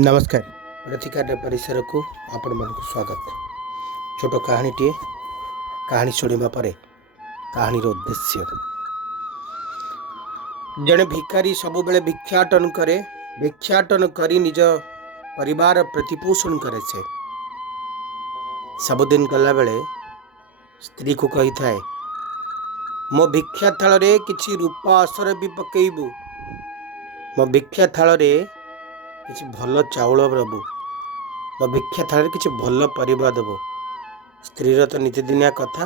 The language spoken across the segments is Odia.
नमस्कार। प्रतिकार परिसर को आपण मन को स्वागत। छोट कहानीटीए कहानी शुणा पर कहानी उद्देश्य। जड़े भिखारी सब बेले भिक्षाटन करे। भिक्षाटन करी निज परिवार प्रतिपोषण करे से सबुदिन गला बेले स्त्री को कही थाए, मो भिक्षा थाल रे किछि रूपा असर भी पकेइबु, मो भिक्षा थाल रे किछि भल चाउल दबु, मो भिक्षा थाल रे किछि भल परिबा दबु। स्त्रीर तो नीतिदिनिया कथा।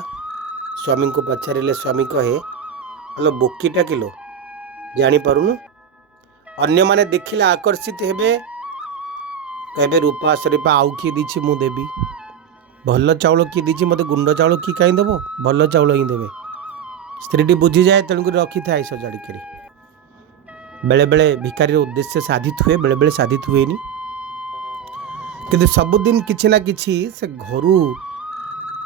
स्वामी को पचारे स्वामी कहे, हेलो बोकीटा किलो जानीपारुनु। अन्य माने देखिले आकर्षित हेबे, कहबे रूपा शरीफा आउ किए दीछि मु देबी। भल चाउल किए दीछि मते गुंड चाउल कि काई देबो, भल चाउल ही देबे। स्त्रीटी बुझी जाए, तेणुक रखी थाए सजाड़ी करी। बेले बेले भिखारी उद्देश्य साधित हुए, बेले बेले साधित हुएनी। किंतु सबुदिन किछि ना किछि से घरू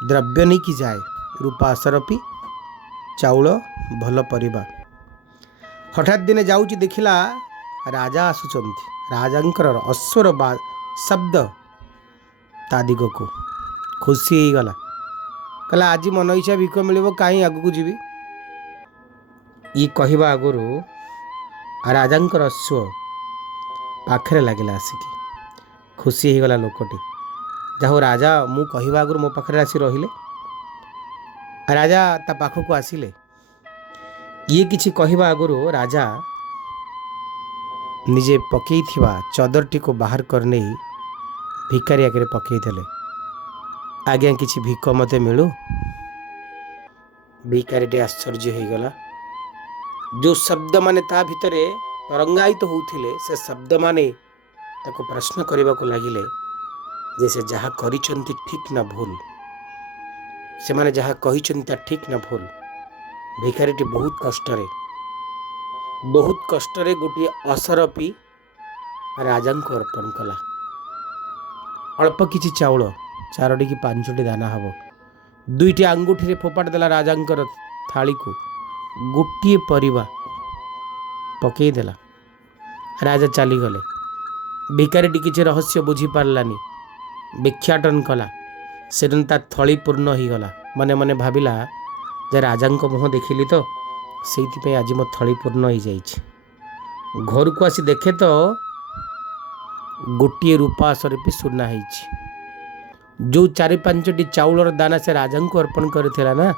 द्रव्य नहीं कि जाए, रूपा सरपी चाउल भल परिबा। हठात दिने जाउची देखिला राजा आसुचंती। राजांकर अश्वर शब्द ता दिग को खुशी ही गला। कहला आज मन इच्छा भिख मिलिबो, काई आगु जीवी। ये कहवा आगुरु राजांकर अश्व पाखरे लगिला। आसिकी खुशी ही गला लोकटी। जाहो राजा मु कहवा आगुरु मो पाखरे आसी रहिले। राजा ता पाखको आसिले। ये किछि कहवा आगुरु राजा निजे पकई थिबा चदरटी को बाहर कर नहीं भिखारी आगे पकई देले। आज्ञा किछि भिख मते मिलू। भिखारीटे आश्चर्य हो गला। जो शब्द माने ता भितरे तरंगायित होउथिले, से शब्द माने ताको प्रश्न करबा को लागिले जे से जहा करिचंती ठीक ना भूल, से माने जहा कहिचंती ठीक ना भूल। भिखारीटी बहुत कष्टरे गोटे असरपी राजा को अर्पण कला। अल्प किछि चाउल, 4टी कि 5टी दाना हबो। 2टी आंगुठी रे फोपाड़ देला राजांकर थाली को। गोटे परिबा पकई देला। राजा चली गले। भिखारीटी किछि रहस्य बुझी पारलानी। भिक्षाटन कला, सेदिन ता थली पूर्ण ही गला। मने मने भाबिला जे राजांको मुह देखिली तो सेइथिपे आज मो थली पूर्ण हो जाइछि। घर को आसी देखे तो गोटे रूपा सरपी सुना होइछि। जो 4-5टी चाउलर दाना से राजा को अर्पण करथिला ना,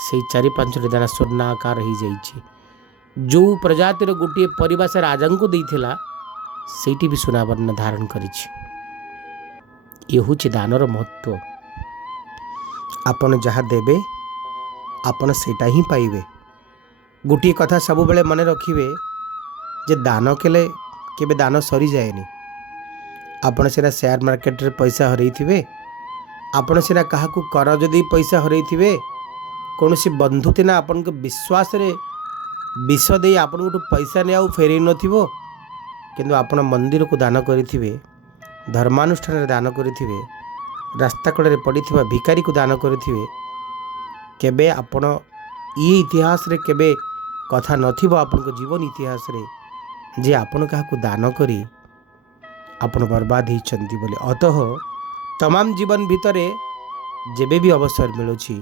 से 4-5टी दाना सोना आकार हो जाइछि। जो प्रजातिर गोटे परिबा से राजा को देइथिला, सेठी भी सोना वर्ण धारण करिछि। ये होछि दानर महत्व। आपण जहा देबे आपण सेटा ही पाइबे। गोटे कथा सब बेले मन रखिबे जे दान केले केबे दान सरी जाएनी। आपण सिना शेयर मार्केट रे पैसा हरैथिबे, आपण सिना काहाकू कर जदि पैसा हरैथिबे, कोनोसी बंधु तिना आपण के विश्वास रे विष दे आपण गोटू पैसा ने आउ फेरै नथिबो, किंतु आपण मंदिर को दान करिथिबे, धर्मानुष्ठान रे दान करिथिबे, रास्ता कड़े रे पड़िथिबा भिखारी को दान करिथिबे, केबे आपण ये इतिहास रे केबे कथा नथिबो आपण को जीवन इतिहास रे जे आपण काहाकू दान करी आपण बर्बाद होइचंती बोली। अतः तमाम जीवन भितरे जेबे भी अवसर मिलुछि,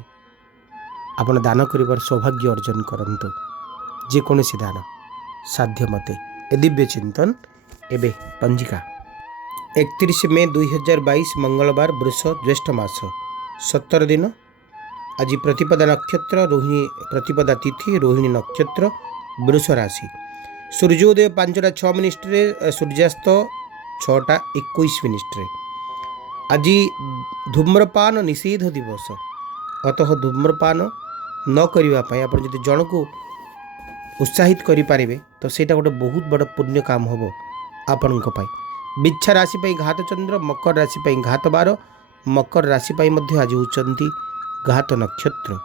आपण दान करिवार सौभाग्य अर्जन करंतु। जे कोनोसी दान साध्य मते। ए दिव्य चिंतन एबे पंजिका 31 मे 2022 मंगलवार, वृष ज्येष्ठ मास 17 दिन। आज प्रतिपदा नक्षत्र रोहिणी, प्रतिपदा तिथि रोहिणी नक्षत्र, वृष राशि। सूर्योदय 5:06 सूर्यास्त 6:21। आज धूम्रपान निषेध दिवस। अतः धूम्रपान न करिवा पय आपण जदि जन को उत्साहित करि पारिबे तो सेटा गोटे बहुत बड़ पुण्य काम होबो आपण को पाई। बिच्छा राशि पई घात चंद्र, मकर राशि पई घात 12, मकर राशि पई मध्ये आज होचंती घात नक्षत्र।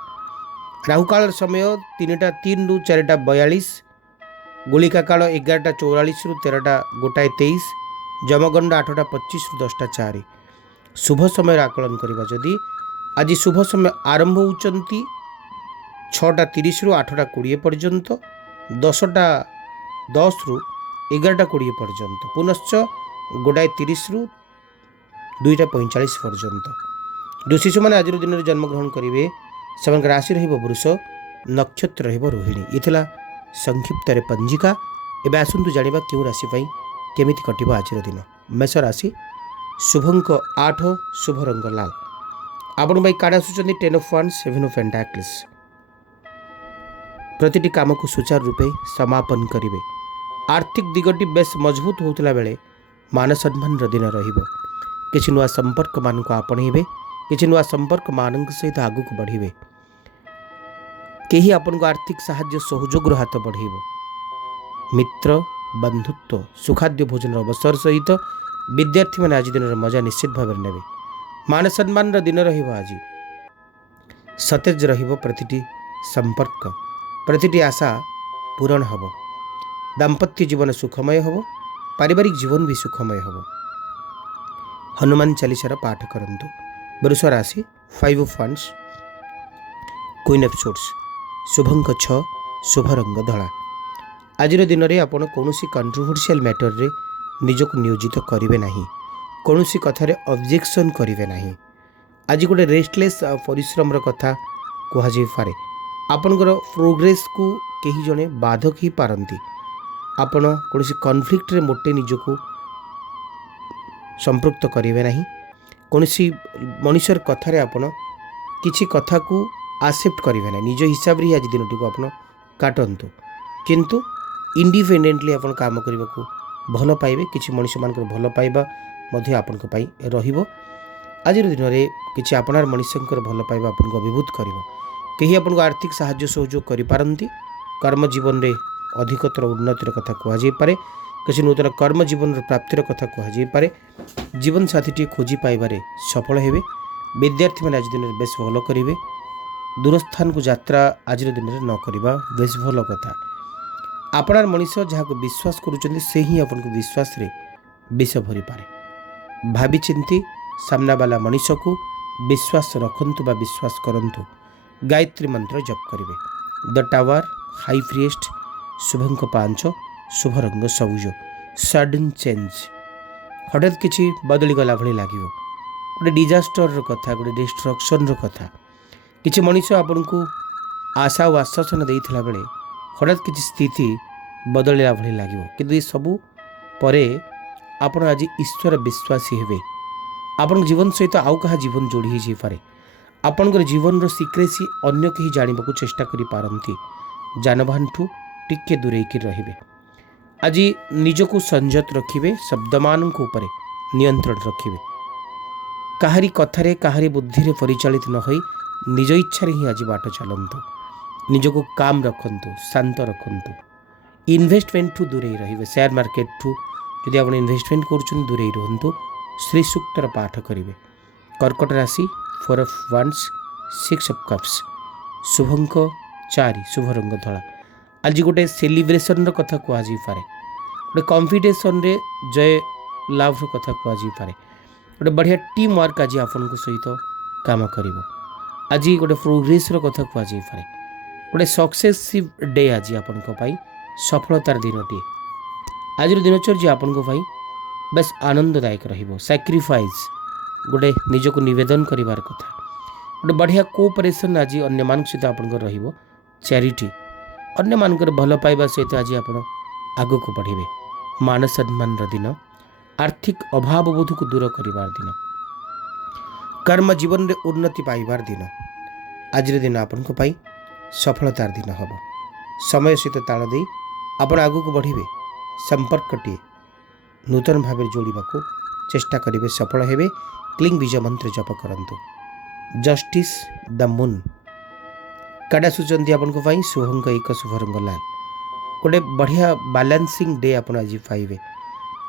राहुकाल समय 3:03 रु 4:42, गुलिका काल 11:44 रु 13:23, जमगंड 8:25 रु 10:04। शुभ समय आकलन करिबा जदि आज शुभ समय आरंभ होचंती 6:30 रु 8:20 पर्यंत, 10:10 रु 11:20 पर्यंत, पुनश्च ଗୋଟାଏ 30ରୁ 2ଟା 45 ପର୍ଯ୍ୟନ୍ତ। ଯେଉଁ ଶିଶୁମାନେ ଆଜିର ଦିନରେ ଜନ୍ମଗ୍ରହଣ କରିବେ ସେମାନଙ୍କ ରାଶି ରହିବ ବୃଷ, ନକ୍ଷତ୍ର ରହିବ ରୋହିଣୀ। ଏ ଥିଲା ସଂକ୍ଷିପ୍ତରେ ପଞ୍ଜିକା। ଏବେ ଆସନ୍ତୁ ଜାଣିବା କେଉଁ ରାଶି ପାଇଁ କେମିତି କଟିବ ଆଜିର ଦିନ। ମେଷ ରାଶି, ଶୁଭଙ୍କ 8, ଶୁଭ ରଙ୍ଗ ଲାଲ। ଆପଣଙ୍କ ପାଇଁ କାର୍ଡ଼ ଆସୁଛନ୍ତି 10 ଅଫ୍ ୱାଣ୍ଡସ୍, 7 ଅଫ୍ ପେଣ୍ଟାକଲ୍ସ। ପ୍ରତିଟି କାମକୁ ସୁଚାରୁ ରୂପେ ସମାପନ କରିବେ। ଆର୍ଥିକ ଦିଗଟି ବେଶ ମଜବୁତ ହେଉଥିଲା ବେଳେ ମାନ ସମ୍ମାନର ଦିନ ରହିବ। କିଛି ନୂଆ ସମ୍ପର୍କମାନଙ୍କୁ ଆପଣେଇବେ, କିଛି ନୂଆ ସମ୍ପର୍କମାନଙ୍କ ସହିତ ଆଗକୁ ବଢ଼ିବେ। କେହି ଆପଣଙ୍କୁ ଆର୍ଥିକ ସାହାଯ୍ୟ ସହଯୋଗର ହାତ ବଢ଼େଇବ। ମିତ୍ର, ବନ୍ଧୁତ୍ୱ, ସୁଖାଦ୍ୟ ଭୋଜନର ଅବସର ସହିତ ବିଦ୍ୟାର୍ଥୀମାନେ ଆଜି ଦିନର ମଜା ନିଶ୍ଚିତ ଭାବରେ ନେବେ। ମାନ ସମ୍ମାନର ଦିନ ରହିବ ଆଜି। ସତେଜ ରହିବ ପ୍ରତିଟି ସମ୍ପର୍କ, ପ୍ରତିଟି ଆଶା ପୂରଣ ହେବ। ଦାମ୍ପତ୍ୟ ଜୀବନ ସୁଖମୟ ହେବ, ପାରିବାରିକ ଜୀବନ ବି ସୁଖମୟ ହେବ। ହନୁମାନ ଚାଲିସାର ପାଠ କରନ୍ତୁ। ବୃଷ ରାଶି, 5 ଅଫ୍ ୱାଣ୍ଡସ୍, କୁଇନ୍ ଅଫ୍ ସୋର୍ସ। ଶୁଭଙ୍କ 6, ଶୁଭ ରଙ୍ଗ ଧଳା। ଆଜିର ଦିନରେ ଆପଣ କୌଣସି କଣ୍ଟ୍ରୋଭର୍ସିଆଲ ମ୍ୟାଟରରେ ନିଜକୁ ନିୟୋଜିତ କରିବେ ନାହିଁ। କୌଣସି କଥାରେ ଅବଜେକ୍ସନ୍ କରିବେ ନାହିଁ। ଆଜି ଗୋଟେ ରେଷ୍ଟଲେସ୍ ପରିଶ୍ରମର କଥା କୁହାଯାଇପାରେ। ଆପଣଙ୍କର ପ୍ରୋଗ୍ରେସକୁ କେହି ଜଣେ ବାଧକ ହେଇପାରନ୍ତି। ଆପଣ କୌଣସି କନଫ୍ଲିକ୍ଟରେ ମୋଟେ ନିଜକୁ ସମ୍ପୃକ୍ତ କରିବେ ନାହିଁ। କୌଣସି ମଣିଷର କଥାରେ ଆପଣ କିଛି କଥାକୁ ଆକ୍ସେପ୍ଟ କରିବେ ନାହିଁ। ନିଜ ହିସାବରେ ହିଁ ଆଜି ଦିନଟିକୁ ଆପଣ କାଟନ୍ତୁ। କିନ୍ତୁ ଇଣ୍ଡିପେଣ୍ଡେଣ୍ଟଲି ଆପଣ କାମ କରିବାକୁ ଭଲ ପାଇବେ। କିଛି ମଣିଷମାନଙ୍କର ଭଲ ପାଇବା ମଧ୍ୟ ଆପଣଙ୍କ ପାଇଁ ରହିବ। ଆଜିର ଦିନରେ କିଛି ଆପଣାର ମଣିଷଙ୍କର ଭଲ ପାଇବା ଆପଣଙ୍କୁ ଅଭିଭୂତ କରିବ। କେହି ଆପଣଙ୍କୁ ଆର୍ଥିକ ସାହାଯ୍ୟ ସହଯୋଗ କରିପାରନ୍ତି। କର୍ମ ଜୀବନରେ ଅଧିକତର ଉନ୍ନତିର କଥା କୁହାଯାଇପାରେ। କିଛି ନୂତନ କର୍ମ ଜୀବନର ପ୍ରାପ୍ତିର କଥା କୁହାଯାଇପାରେ। ଜୀବନସାଥୀଟିଏ ଖୋଜି ପାଇବାରେ ସଫଳ ହେବେ। ବିଦ୍ୟାର୍ଥୀମାନେ ଆଜି ଦିନରେ ବେଶ ଭଲ କରିବେ। ଦୂରସ୍ଥାନକୁ ଯାତ୍ରା ଆଜିର ଦିନରେ ନ କରିବା ବେଶ ଭଲ କଥା। ଆପଣାର ମଣିଷ ଯାହାକୁ ବିଶ୍ୱାସ କରୁଛନ୍ତି ସେ ହିଁ ଆପଣଙ୍କୁ ବିଶ୍ୱାସରେ ବିଷ ଭରିପାରେ। ଭାବିଚିନ୍ତି ସାମ୍ନାବାଲା ମଣିଷକୁ ବିଶ୍ୱାସ ରଖନ୍ତୁ ବା ବିଶ୍ୱାସ କରନ୍ତୁ। ଗାୟତ୍ରୀ ମନ୍ତ୍ର ଜପ କରିବେ। ଦ ଟାୱାର, ହାଇ ପ୍ରିଏଷ୍ଟ। ଶୁଭଙ୍କ 5, ଶୁଭ ରଙ୍ଗ ସବୁଜ। ସଡନ୍ ଚେଞ୍ଜ, ହଠାତ୍ କିଛି ବଦଳିଗଲା ଭଳି ଲାଗିବ। ଗୋଟେ ଡିଜାଷ୍ଟରର କଥା, ଗୋଟେ ଡିଷ୍ଟ୍ରକ୍ସନର କଥା। କିଛି ମଣିଷ ଆପଣଙ୍କୁ ଆଶା ଓ ଆଶ୍ୱାସନା ଦେଇଥିଲା ବେଳେ ହଠାତ୍ କିଛି ସ୍ଥିତି ବଦଳିଲା ଭଳି ଲାଗିବ। କିନ୍ତୁ ଏସବୁ ପରେ ଆପଣ ଆଜି ଈଶ୍ୱର ବିଶ୍ୱାସୀ ହେବେ। ଆପଣଙ୍କ ଜୀବନ ସହିତ ଆଉ କାହା ଜୀବନ ଯୋଡ଼ି ହୋଇଯାଇପାରେ। ଆପଣଙ୍କର ଜୀବନର ସିକ୍ରେସି ଅନ୍ୟ କେହି ଜାଣିବାକୁ ଚେଷ୍ଟା କରିପାରନ୍ତି। ଯାନବାହନଠୁ ଟିକେ ଦୂରେଇକି ରହିବେ। ଆଜି ନିଜକୁ ସଂଯତ ରଖିବେ। ଶବ୍ଦମାନଙ୍କ ଉପରେ ନିୟନ୍ତ୍ରଣ ରଖିବେ। କାହାରି କଥାରେ, କାହାରି ବୁଦ୍ଧିରେ ପରିଚାଳିତ ନ ହୋଇ ନିଜ ଇଚ୍ଛାରେ ହିଁ ଆଜି ବାଟ ଚାଲନ୍ତୁ। ନିଜକୁ କାମ୍ ରଖନ୍ତୁ, ଶାନ୍ତ ରଖନ୍ତୁ। ଇନଭେଷ୍ଟମେଣ୍ଟଠୁ ଦୂରେଇ ରହିବେ। ସେୟାର ମାର୍କେଟଠୁ ଯଦି ଆପଣ ଇନଭେଷ୍ଟମେଣ୍ଟ କରୁଛନ୍ତି ଦୂରେଇ ରୁହନ୍ତୁ। ଶ୍ରୀ ସୂକ୍ତର ପାଠ କରିବେ। କର୍କଟ ରାଶି, 4 ଅଫ୍ ୱାଣ୍ଡସ୍, 6 ଅଫ୍ କପ୍ସ। ଶୁଭଙ୍କ 4, ଶୁଭ ରଙ୍ଗ ଧଳା। ଆଜି ଗୋଟେ ସେଲିବ୍ରେସନର କଥା କୁହାଯାଇପାରେ। ଗୋଟେ କମ୍ପିଟିସନରେ ଜୟ ଲାଭର କଥା କୁହାଯାଇପାରେ। ଗୋଟେ ବଢ଼ିଆ ଟିମ୍ ୱାର୍କ ଆଜି ଆପଣଙ୍କ ସହିତ କାମ କରିବ। ଆଜି ଗୋଟେ ପ୍ରୋଗ୍ରେସର କଥା କୁହାଯାଇପାରେ। ଗୋଟେ ସକ୍ସେସିଭ୍ ଡେ ଆଜି ଆପଣଙ୍କ ପାଇଁ, ସଫଳତାର ଦିନଟିଏ। ଆଜିର ଦିନଚର୍ଯ୍ୟା ଆପଣଙ୍କ ପାଇଁ ବେଶ ଆନନ୍ଦଦାୟକ ରହିବ। ସାକ୍ରିଫାଇସ୍, ଗୋଟେ ନିଜକୁ ନିବେଦନ କରିବାର କଥା। ଗୋଟେ ବଢ଼ିଆ କୋଅପରେସନ୍ ଆଜି ଅନ୍ୟମାନଙ୍କ ସହିତ ଆପଣଙ୍କର ରହିବ। ଚ୍ୟାରିଟି, ଅନ୍ୟମାନଙ୍କର ଭଲ ପାଇବା ସହିତ ଆଜି ଆପଣ ଆଗକୁ ବଢ଼ିବେ। ମାନ ସମ୍ମାନର ଦିନ, ଆର୍ଥିକ ଅଭାବ ବୋଧକୁ ଦୂର କରିବାର ଦିନ, କର୍ମ ଜୀବନରେ ଉନ୍ନତି ପାଇବାର ଦିନ। ଆଜିର ଦିନ ଆପଣଙ୍କ ପାଇଁ ସଫଳତାର ଦିନ ହେବ। ସମୟ ସହିତ ତାଳ ଦେଇ ଆପଣ ଆଗକୁ ବଢ଼ିବେ। ସମ୍ପର୍କଟିଏ ନୂତନ ଭାବରେ ଯୋଡ଼ିବାକୁ ଚେଷ୍ଟା କରିବେ, ସଫଳ ହେବେ। କ୍ଲିଂ ବିଜୟ ମନ୍ତ୍ର ଜପ କରନ୍ତୁ। ଜଷ୍ଟିସ୍, ଦ ମୁନ୍। କାର୍ଡ଼ ଆସୁଛନ୍ତି ଆପଣଙ୍କ ପାଇଁ ଶୁଭଙ୍କ 1, ଶୁଭ ରଙ୍ଗ ଲାଲ। ଗୋଟେ ବଢ଼ିଆ ବାଲାନ୍ସିଂ ଡେ ଆପଣ ଆଜି ପାଇବେ।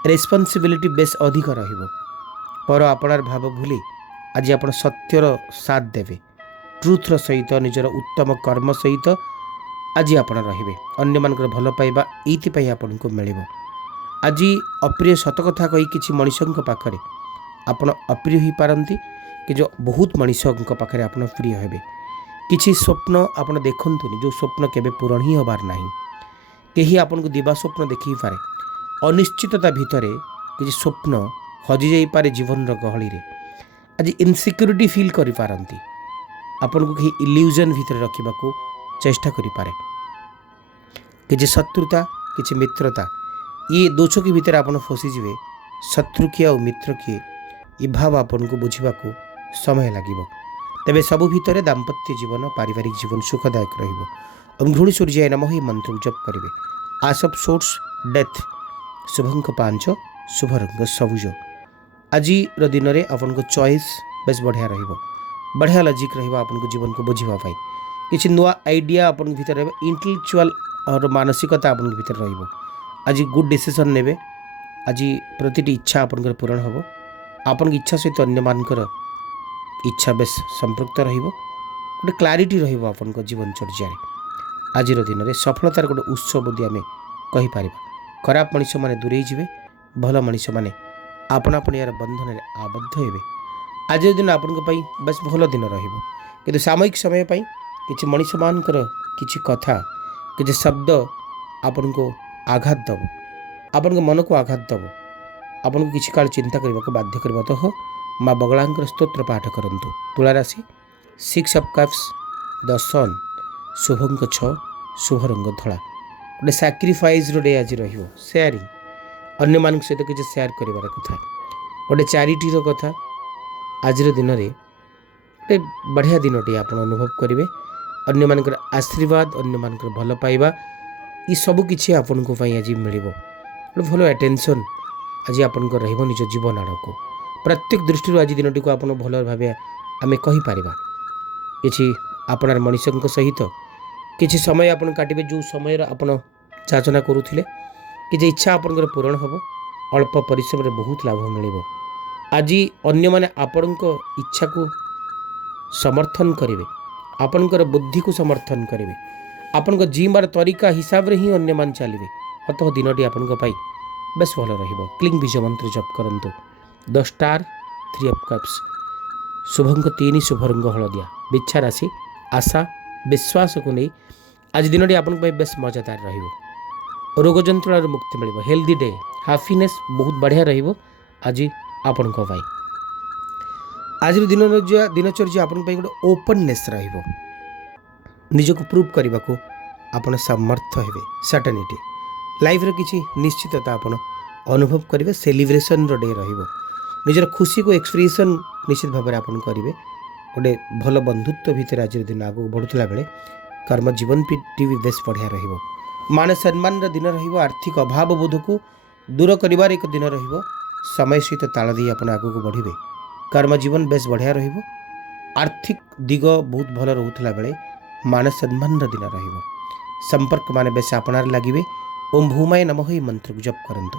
ରେସ୍ପନ୍ସିବିଲିଟି ବେଶ ଅଧିକ ରହିବ। ପର ଆପଣାର ଭାବ ଭୁଲି ଆଜି ଆପଣ ସତ୍ୟର ସାଥ ଦେବେ। ଟ୍ରୁଥର ସହିତ, ନିଜର ଉତ୍ତମ କର୍ମ ସହିତ ଆଜି ଆପଣ ରହିବେ। ଅନ୍ୟମାନଙ୍କର ଭଲ ପାଇବା ଏଇଥିପାଇଁ ଆପଣଙ୍କୁ ମିଳିବ। ଆଜି ଅପ୍ରିୟ ସତ କଥା କହି କିଛି ମଣିଷଙ୍କ ପାଖରେ ଆପଣ ଅପ୍ରିୟ ହୋଇପାରନ୍ତି, କିନ୍ତୁ ବହୁତ ମଣିଷଙ୍କ ପାଖରେ ଆପଣ ପ୍ରିୟ ହେବେ। କିଛି ସ୍ୱପ୍ନ ଆପଣ ଦେଖନ୍ତୁନି, ଯେଉଁ ସ୍ୱପ୍ନ କେବେ ପୂରଣ ହିଁ ହେବାର ନାହିଁ। କେହି ଆପଣଙ୍କୁ ଦିବା ସ୍ୱପ୍ନ ଦେଖେଇପାରେ। ଅନିଶ୍ଚିତତା ଭିତରେ କିଛି ସ୍ୱପ୍ନ ହଜିଯାଇପାରେ ଜୀବନର ଗହଳିରେ। ଆଜି ଇନସିକ୍ୟୁରିଟି ଫିଲ୍ କରିପାରନ୍ତି, ଆପଣଙ୍କୁ କେହି ଇଲ୍ୟୁଜନ୍ ଭିତରେ ରଖିବାକୁ ଚେଷ୍ଟା କରିପାରେ। କିଛି ଶତ୍ରୁତା, କିଛି ମିତ୍ରତା, ଇଏ ଦୋଛକି ଭିତରେ ଆପଣ ଫସିଯିବେ। ଶତ୍ରୁ କିଏ ଆଉ ମିତ୍ର କିଏ ଏ ଭାବ ଆପଣଙ୍କୁ ବୁଝିବାକୁ ସମୟ ଲାଗିବ। ତେବେ ସବୁ ଭିତରେ ଦାମ୍ପତ୍ୟ ଜୀବନ, ପାରିବାରିକ ଜୀବନ ସୁଖଦାୟକ ରହିବ। ଓମ୍ ଘୃଣୀ ସୂର୍ଯ୍ୟାୟ ନମଃ ଏହି ମନ୍ତ୍ରକୁ ଜପ କରିବେ। ଆସ୍ ଅଫ୍ ସୋର୍ସ ଡେଥ୍, ଶୁଭଙ୍କ 5, ଶୁଭ ରଙ୍ଗ ସବୁଜ। ଆଜିର ଦିନରେ ଆପଣଙ୍କ ଚଏସ୍ ବେଶ ବଢ଼ିଆ ରହିବ, ବଢ଼ିଆ ଲଜିକ୍ ରହିବ ଆପଣଙ୍କ ଜୀବନକୁ ବୁଝିବା ପାଇଁ। କିଛି ନୂଆ ଆଇଡ଼ିଆ ଆପଣଙ୍କ ଭିତରେ ରହିବ, ଇଣ୍ଟେଲେକ୍ଚୁଆଲ ମାନସିକତା ଆପଣଙ୍କ ଭିତରେ ରହିବ। ଆଜି ଗୁଡ୍ ଡିସିସନ୍ ନେବେ। ଆଜି ପ୍ରତିଟି ଇଚ୍ଛା ଆପଣଙ୍କର ପୂରଣ ହେବ। ଆପଣଙ୍କ ଇଚ୍ଛା ସହିତ ଅନ୍ୟମାନଙ୍କର ଇଚ୍ଛା ବେଶ ସମ୍ପୃକ୍ତ ରହିବ। ଗୋଟେ କ୍ଲାରିଟି ରହିବ ଆପଣଙ୍କ ଜୀବନଚର୍ଯ୍ୟାରେ। ଆଜିର ଦିନରେ ସଫଳତାର ଗୋଟେ ଉତ୍ସ ବୋଲି ଆମେ କହିପାରିବା। ଖରାପ ମଣିଷମାନେ ଦୂରେଇ ଯିବେ, ଭଲ ମଣିଷମାନେ ଆପଣାପଣି ଏହାର ବନ୍ଧନରେ ଆବଦ୍ଧ ହେବେ। ଆଜିର ଦିନ ଆପଣଙ୍କ ପାଇଁ ବେଶ ଭଲ ଦିନ ରହିବ। କିନ୍ତୁ ସାମୟିକ ସମୟ ପାଇଁ କିଛି ମଣିଷମାନଙ୍କର କିଛି କଥା, କିଛି ଶବ୍ଦ ଆପଣଙ୍କୁ ଆଘାତ ଦେବ, ଆପଣଙ୍କ ମନକୁ ଆଘାତ ଦେବ, ଆପଣଙ୍କୁ କିଛି କାଳ ଚିନ୍ତା କରିବାକୁ ବାଧ୍ୟ କରିବ। ଅତଃ ମା ବଗଳାଙ୍କର ସ୍ତୋତ୍ର ପାଠ କରନ୍ତୁ। ତୁଳା ରାଶି 6 ଅଫ୍ କପ୍ସ, ଦ ସନ୍, ଶୁଭଙ୍କ 6, ଶୁଭ ରଙ୍ଗ ଧଳା। ଗୋଟେ ସାକ୍ରିଫାଇସ୍ର ଡେ ଆଜି ରହିବ। ସେୟାରିଂ, ଅନ୍ୟମାନଙ୍କ ସହିତ କିଛି ସେୟାର କରିବାର କଥା, ଗୋଟେ ଚ୍ୟାରିଟିର କଥା। ଆଜିର ଦିନରେ ଗୋଟେ ବଢ଼ିଆ ଦିନଟି ଆପଣ ଅନୁଭବ କରିବେ। ଅନ୍ୟମାନଙ୍କର ଆଶୀର୍ବାଦ, ଅନ୍ୟମାନଙ୍କର ଭଲ ପାଇବା, ଏସବୁ କିଛି ଆପଣଙ୍କ ପାଇଁ ଆଜି ମିଳିବ। ଗୋଟେ ଭଲ ଆଟେନସନ୍ ଆଜି ଆପଣଙ୍କର ରହିବ ନିଜ ଜୀବନ ଆଡ଼କୁ। ପ୍ରତ୍ୟେକ ଦୃଷ୍ଟିରୁ ଆଜି ଦିନଟିକୁ ଆପଣ ଭଲ ଭାବେ ଆମେ କହିପାରିବା। କିଛି ଆପଣାର ମଣିଷଙ୍କ ସହିତ କିଛି ସମୟ ଆପଣ କାଟିବେ, ଯେଉଁ ସମୟର ଆପଣ ଯାଚନା କରୁଥିଲେ। କିଛି ଇଚ୍ଛା ଆପଣଙ୍କର ପୂରଣ ହେବ। ଅଳ୍ପ ପରିଶ୍ରମରେ ବହୁତ ଲାଭ ମିଳିବ। ଆଜି ଅନ୍ୟମାନେ ଆପଣଙ୍କ ଇଚ୍ଛାକୁ ସମର୍ଥନ କରିବେ, ଆପଣଙ୍କର ବୁଦ୍ଧିକୁ ସମର୍ଥନ କରିବେ। ଆପଣଙ୍କ ଜିଇବାର ତରିକା ହିସାବରେ ହିଁ ଅନ୍ୟମାନେ ଚାଲିବେ। ଅତଃ ଦିନଟି ଆପଣଙ୍କ ପାଇଁ ବେଶ ଭଲ ରହିବ। କ୍ଲିଂ ବୀଜ ମନ୍ତ୍ର ଜପ କରନ୍ତୁ। ଦ ଷ୍ଟାର, 3 ଅଫ୍ କପ୍ସ, ଶୁଭଙ୍କ 3, ଶୁଭ ରଙ୍ଗ ହଳଦିଆ। ବିଚ୍ଛା ରାଶି ଆଶା, ବିଶ୍ୱାସକୁ ନେଇ ଆଜି ଦିନଟି ଆପଣଙ୍କ ପାଇଁ ବେଶ ମଜାଦାର ରହିବ। ରୋଗ ଯନ୍ତ୍ରଣାରୁ ମୁକ୍ତି ମିଳିବ। ହେଲ୍ଦି ଡେ, ହାପିନେସ୍ ବହୁତ ବଢ଼ିଆ ରହିବ ଆଜି ଆପଣଙ୍କ ପାଇଁ। ଆଜିର ଦିନଚର୍ଯ୍ୟା ଆପଣଙ୍କ ପାଇଁ ଗୋଟେ ଓପନ୍ନେସ୍ ରହିବ। ନିଜକୁ ପ୍ରୁଭ୍ କରିବାକୁ ଆପଣ ସମର୍ଥ ହେବେ। ସର୍ଟନିଟି, ଲାଇଫ୍ର କିଛି ନିଶ୍ଚିତତା ଆପଣ ଅନୁଭବ କରିବେ। ସେଲିବ୍ରେସନ୍ର ଡେ ରହିବ। ନିଜର ଖୁସିକୁ ଏକ୍ସପ୍ରେସନ୍ ନିଶ୍ଚିତ ଭାବରେ ଆପଣ କରିବେ। ଗୋଟେ ଭଲ ବନ୍ଧୁତ୍ୱ ଭିତରେ ଆଜିର ଦିନ ଆଗକୁ ବଢ଼ୁଥିଲା ବେଳେ କର୍ମ ଜୀବନଟି ବି ବେଶ ବଢ଼ିଆ ରହିବ। ମାନ ସମ୍ମାନର ଦିନ ରହିବ। ଆର୍ଥିକ ଅଭାବ ବୋଧକୁ ଦୂର କରିବାର ଏକ ଦିନ ରହିବ। ସମୟ ସହିତ ତାଳ ଦେଇ ଆପଣ ଆଗକୁ ବଢ଼ିବେ। କର୍ମ ଜୀବନ ବେଶ ବଢ଼ିଆ ରହିବ। ଆର୍ଥିକ ଦିଗ ବହୁତ ଭଲ ରହୁଥିଲା ବେଳେ ମାନ ସମ୍ମାନର ଦିନ ରହିବ। ସମ୍ପର୍କ ମାନେ ବେଶ ଆପଣାର ଲାଗିବେ। ଓମ୍ ଭୂମାୟ ନମଃ ଏହି ମନ୍ତ୍ରକୁ ଜପ କରନ୍ତୁ।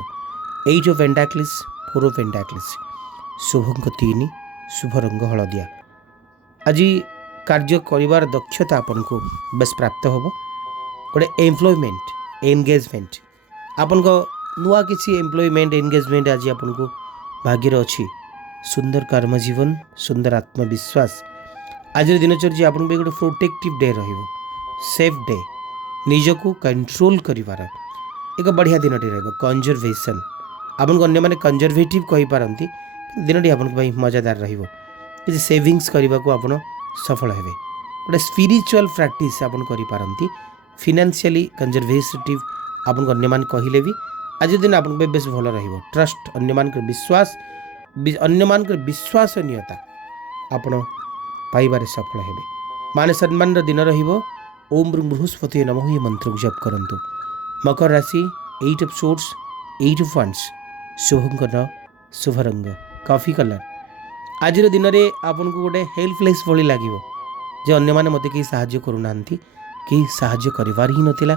8 ଅଫ୍ ପେଣ୍ଟାକ୍ଲିସ୍, 4 ଅଫ୍ ପେଣ୍ଟାକ୍ଲିସ୍, ଶୁଭଙ୍କ 3, ଶୁଭ ରଙ୍ଗ ହଳଦିଆ। ଆଜି କାର୍ଯ୍ୟ କରିବାର ଦକ୍ଷତା ଆପଣଙ୍କୁ ବେଶ ପ୍ରାପ୍ତ ହେବ। ଗୋଟେ ଏମ୍ପ୍ଲୟମେଣ୍ଟ, ଏନଗେଜମେଣ୍ଟ, ଆପଣଙ୍କ ନୂଆ କିଛି ଏମ୍ପ୍ଲୟମେଣ୍ଟ, ଏନଗେଜମେଣ୍ଟ ଆଜି ଆପଣଙ୍କୁ ଭାଗ୍ୟରେ ଅଛି। ସୁନ୍ଦର କର୍ମଜୀବନ, ସୁନ୍ଦର ଆତ୍ମବିଶ୍ୱାସ। ଆଜିର ଦିନଚର୍ଯ୍ୟା ଆପଣଙ୍କ ପାଇଁ ଗୋଟେ ପ୍ରୋଟେକ୍ଟିଭ୍ ଡେ ରହିବ। ସେଫ୍ ଡେ, ନିଜକୁ କଣ୍ଟ୍ରୋଲ କରିବାର ଏକ ବଢ଼ିଆ ଦିନଟି ରହିବ। କନଜରଭେସନ୍, ଆପଣଙ୍କୁ ଅନ୍ୟମାନେ କନଜରଭେଟିଭ୍ କହିପାରନ୍ତି। ଦିନଟି ଆପଣଙ୍କ ପାଇଁ ମଜାଦାର ରହିବ। କିଛି ସେଭିଙ୍ଗସ୍ କରିବାକୁ ଆପଣ ସଫଳ ହେବେ। ଗୋଟେ ସ୍ପିରିଚୁଆଲ ପ୍ରାକ୍ଟିସ୍ ଆପଣ କରିପାରନ୍ତି। ଫିନାନ୍ସିଆଲି କନଜରଭେଟିଭ୍ ଆପଣଙ୍କୁ ଅନ୍ୟମାନେ କହିଲେ ବି ଆଜି ଦିନ ଆପଣଙ୍କ ପାଇଁ ବେଶ ଭଲ ରହିବ। ଟ୍ରଷ୍ଟ, ଅନ୍ୟମାନଙ୍କର ବିଶ୍ୱାସନୀୟତା ଆପଣ ପାଇବାରେ ସଫଳ ହେବେ। ମାନ ସମ୍ମାନର ଦିନ ରହିବ। ଓମ୍ ବୃହସ୍ପତି ନମଃ ଏହି ମନ୍ତ୍ରକୁ ଜପ କରନ୍ତୁ। ମକର ରାଶି 8 ଅଫ୍ ସୋର୍ସ, 8 ଅଫ୍ ୱାଣ୍ଡସ୍, ଶୁଭଙ୍କ 9, ଶୁଭ ରଙ୍ଗ କଫି କଲର୍। ଆଜିର ଦିନରେ ଆପଣଙ୍କୁ ଗୋଟେ ହେଲ୍ପଲେସ୍ ଭଳି ଲାଗିବ ଯେ ଅନ୍ୟମାନେ ମୋତେ କେହି ସାହାଯ୍ୟ କରୁନାହାନ୍ତି, କେହି ସାହାଯ୍ୟ କରିବାର ହିଁ ନଥିଲା।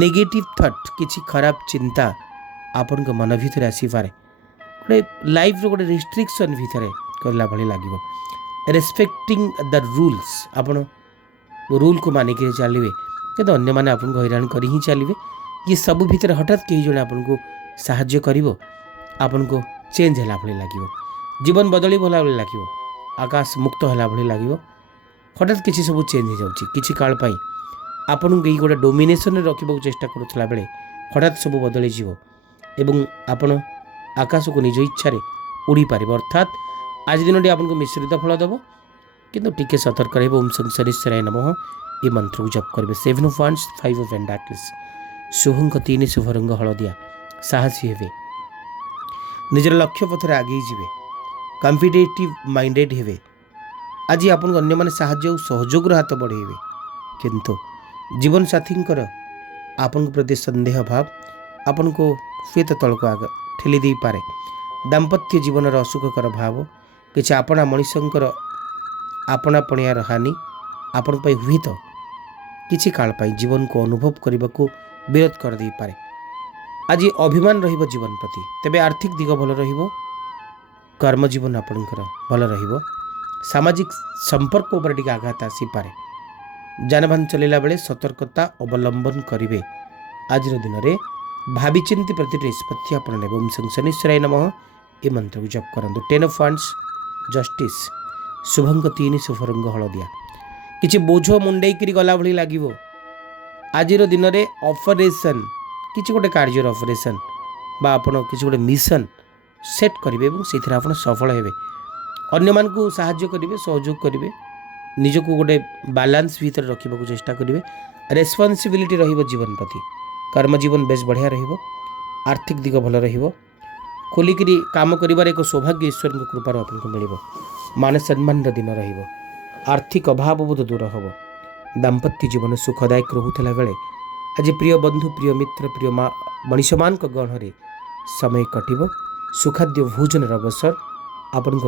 ନେଗେଟିଭ୍ ଥଟ୍, କିଛି ଖରାପ ଚିନ୍ତା ଆପଣଙ୍କ ମନ ଭିତରେ ଆସିପାରେ। ଗୋଟେ ଲାଇଫ୍ର ଗୋଟେ ରେଷ୍ଟ୍ରିକ୍ସନ୍ ଭିତରେ କଲା ଭଳି ଲାଗିବ। ରେସ୍ପେକ୍ଟିଂ ଦ ରୁଲ୍ସ, ଆପଣ ରୁଲ୍କୁ ମାନିକି ଚାଲିବେ, କିନ୍ତୁ ଅନ୍ୟମାନେ ଆପଣଙ୍କୁ ହଇରାଣ କରି ହିଁ ଚାଲିବେ। ଇଏ ସବୁ ଭିତରେ ହଠାତ୍ କେହି ଜଣେ ଆପଣଙ୍କୁ ସାହାଯ୍ୟ କରିବ, ଆପଣଙ୍କୁ ଚେଞ୍ଜ ହେଲା ଭଳି ଲାଗିବ। ଜୀବନ ବଦଳିବ ଭଳି ଲାଗିବ। ଆକାଶ ମୁକ୍ତ ହେଲା ଭଳି ଲାଗିବ। ହଠାତ୍ କିଛି ସବୁ ଚେଞ୍ଜ ହେଇଯାଉଛି। କିଛି କାଳ ପାଇଁ ଆପଣଙ୍କୁ ଏଇ ଗୋଟେ ଡୋମିନେସନ୍ରେ ରଖିବାକୁ ଚେଷ୍ଟା କରୁଥିଲା ବେଳେ ହଠାତ୍ ସବୁ ବଦଳିଯିବ ଏବଂ ଆପଣ आकाश को निज इच्छा उड़ी पार अर्थात आज दिन आपको मिश्रित फल देव किंतु टिके सतर्क रहे। ओम शनिश्चराय नमः ये मंत्र को जप करेंगे। 7 ऑफ वांड्स 5 ऑफ पेंटाकल्स शुभंक 3 शुभ रंग हलदिया साहसी हेबे निजर लक्ष्य पथरे आगे जीवे कॉम्पिटिटिव माइंडेड हेबे आज आपन अन्य माने साहाय्य और सहयोग हाथ बढ़ेबे किंतु जीवन साथी आपन प्रति संदेह भाव आपन को हुएत तलक आग ठेली दे पारे। दाम्पत्य जीवन असुखकर भाव किसी आपणा मनीषंकर आपणा पणियार हानि आपण हुए तो किसी काल जीवन को अनुभव करने को विरोध कर दे पारे। आज अभिमान रहिबो जीवन प्रति तेबे आर्थिक दिग भल रहिबो कर्म जीवन आपणकर भल रहिबो सामाजिक संपर्क उपर टिके आघात आसी पारे। जानबाहन चलैला बेले सतर्कता अवलंबन करिवे। आज दिन में भाविचिंती प्रति निष्पत्ति आपण नेबे। ओम शनिश्चराय नमः ये मंत्र को जप करंतु। 10 ऑफ वांड्स जस्टिस शुभंक 3 शुभ रंग हलदिया किछि बोझ मुंडई करी गला भली लागिवो। आज दिन में ऑपरेशन किछि गोटे कार्य ऑपरेशन बा आपण किछि गोटे मिशन सेट करिवे एवं सेथिरा आपण सफल हेबे। अन्य मान को सहाय्य करिवे सहयोग करिवे निजको गोटे बैलेंस भीतर रखा चेष्टा करेंगे। रेस्पॉन्सिबिलिटी रहिबो जीवन प्रति कर्म जीवन बेस बढ़िया रहिबो आर्थिक दिग भल रहिबो खोलिकी काम करिबार एक सौभाग्य ईश्वर कृपार आपको मिलिबो। मान सम्मान दिन रहिबो आर्थिक अभाव बोध दूर हम। दाम्पत्य जीवन सुखदायक रोला बेले आज प्रिय बंधु प्रिय मित्र प्रिय मनीष मान गहन समय कटिबो। सुखाद्य भोजन अवसर आपण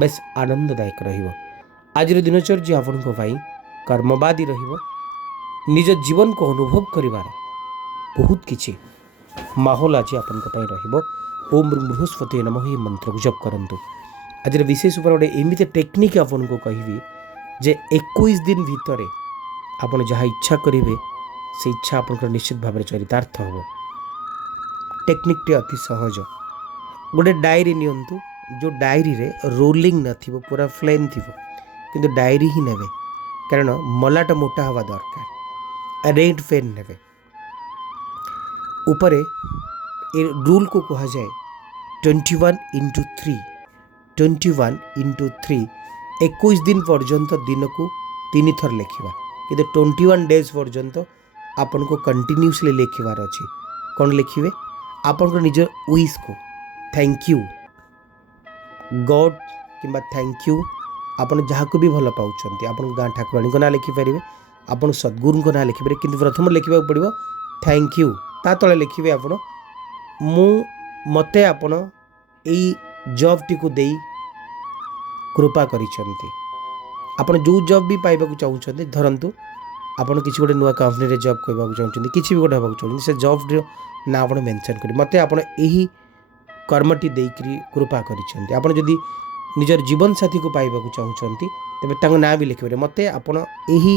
बेस आनंददायक रहिबो। आज दिनचर्या आपण कर्मवादी रहिबो निज जीवन को अनुभव करिवार बहुत किछि माहौल आज आपण रहिबो। ओम बृहस्पति नमः ये मंत्र को जप करंतु। आज विशेष उपर गोटे एमती टेक्निक आपन को कहबी जे 21 दिन भितर आपन जहाँ इच्छा करेंगे से इच्छा आपन निश्चित भाव में चरितार्थ हो। टेक्निक टी अति सहज। गोटे डायरी नियंतु जो डायरी रे रोलिंग नथिबो पूरा प्लेन थिबो किंतु डायरी ही नेबे कारण मलाटा मोटा हवा दरकार। रेड पेन नेबे ऊपर ए रूल को कहा जाए 21 into 3 21 दिन पर्यंत दिन को 3 थर लिखा कि 21 डेज पर्यंत आपन को कंटिन्यूसली लिखबार अच्छी। कौन लिखिए आपन को निज विश को थैंक यू गॉड कि थैंक यू आपन जहाँ को भी भल पाँच आपन गाँ ठाकुराणी ना लिखिपारे आपन सद्गुरु ना लिखिपारे कि प्रथम लिखा पड़ो थैंक यू ता तले लिखिए आपन मु मते आपन एई जॉब टी को देई कृपा करिसंती। आपन जो जॉब भी पाइबा चाहते धरतु आपन किसी गोटे नुआ कंपनी रे जॉब करबा चाहते किसी भी गोटे होगा चाहते से जॉब ना आपन मेंशन करें मते आपन एही कर्मटी देकरी कृपा करिसंती। आपन जदि निजर जीवन साथी को पाइबा चाहते तेज तांको ना भी लिखे मते आपन एही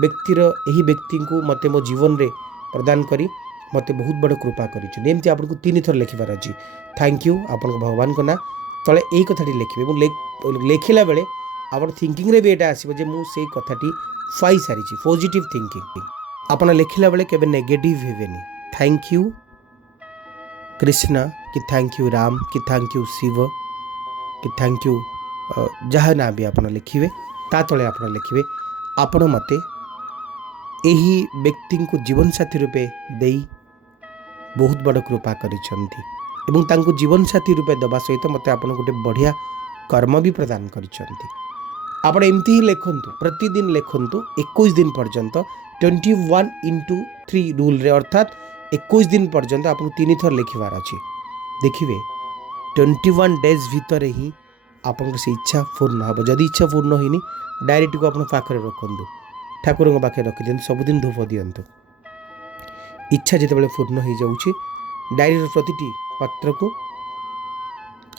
व्यक्ति को मते मो जीवन रे प्रदान करी मते बहुत बड़ कृपा करिसंती। एमती आपन को 3 थर लिखिबार अछि थैंक यू आपन भगवान को ना तले यही कथाटी लिखे लिखला बेले आप थिंकिंग रे भी एटा आसीबो जे मु से कथाटी पाई सारी पॉजिटिव थिंकिंग आपन लिखला बेले केबे नेगेटिव हेबेनी। थैंक यू कृष्ण कि थैंक यू राम कि थैंक यू शिव कि थैंक यू जहाँ ना भी आपन लिखिए ता तले आपन लिखिए आपन मते एही व्यक्ति को जीवन साथी रूपे देई बहुत बड़ कृपा करिसंती एवं तांको जीवन साथी रूपे दबा सहित मते आपन गोटे बढ़िया कर्म भी प्रदान करिसंती। आपन एमती ही लिखंतु प्रतिदिन लिखंतु 21 दिन पर्यंत 21/3 रूल रे अर्थात 21 दिन पर्यंत आपन 3 थर लिखिबार अछि। देखिए 21 डेज भितर ही आपन से इच्छा पूर्ण हम। जदि इच्छा पूर्ण होनी डायरी को आप पाखे रखु ठाकुर पाखे रखी दिखाँ सबुदिन धूप दिंतु इच्छा जिते पूर्ण हो जाऊँगी डायरी प्रतिटी पत्र को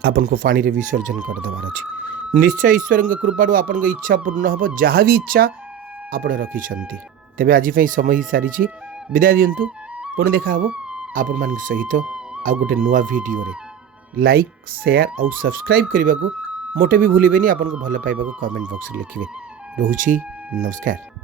आपन को पानी रे विसर्जन करदेवार अच्छे। निश्चय ईश्वर कृपाणु आपन इच्छा पूर्ण हम जहाँ भी इच्छा आपड़ रखिंट। तेरे आज समय ही सारी विदाय दिंतु पुणी देखा हम आपण मान सहित आ गोटे नुआ वीडियो रे। लाइक शेयर और सब्सक्राइब करने को मोटे भी भूलें। आपन को भल पाइबा कमेंट बॉक्स लिखिए। रोची नमस्कार।